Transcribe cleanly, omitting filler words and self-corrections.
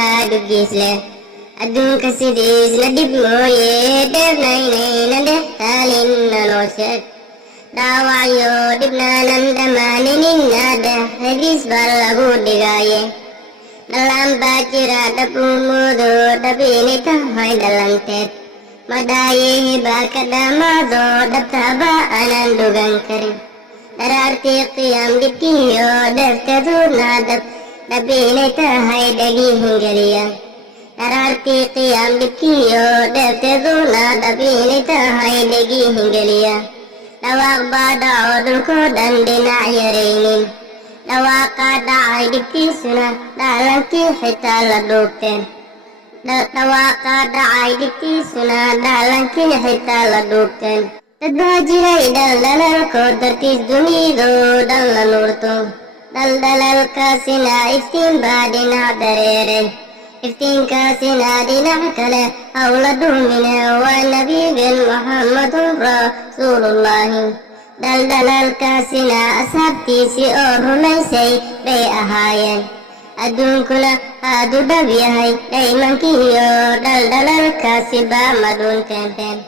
baa dhibgiis leh adduunka sidiis la dhib mooye dheefnaynayna dheh taalinna noo sheeg dhaawacyo dhibnaanan dhammaanininna dheh hediis baa lagu dhigaaye dhalaan baa jira dhab umoodo dhab inay tahay dhalanteed madhaayehi baa ka dhammaado dhabtaba aanan dhugan karin dharaartii qiyaam dhibkiyo dheefteeduna dhab inay tahay dhagihin geliya dharaartii qiyaam dhibkiyo dheefteeduna dhab inay tahay dhagihin geliya dhawaaq baa dhaco dhulkoo dhan dhinac yaraynin dhawaaqaa dhacay dhibkiisuna dhaalankii xitaa la dhuugteen dhawaaqaa dhacay dhibkiisuna dhaalankii xitaa la dhuugteen dad baa jiray dhaldhalalkood dartiis dunidoo dhan la nuurto dhaldhalalkaasina iftiin baa dhinac dareeray iftiinkaasina dhinac kale hawla dhuumine waa nabigeen muxammadun rasuulullaahi dhaldhalalkaasina asxaabtiisii oo rumaysay bay ahaayeen adduunkuna aad u dhab yahay dhaymankiiyo dhaldhalalkaasi baa madhuunteen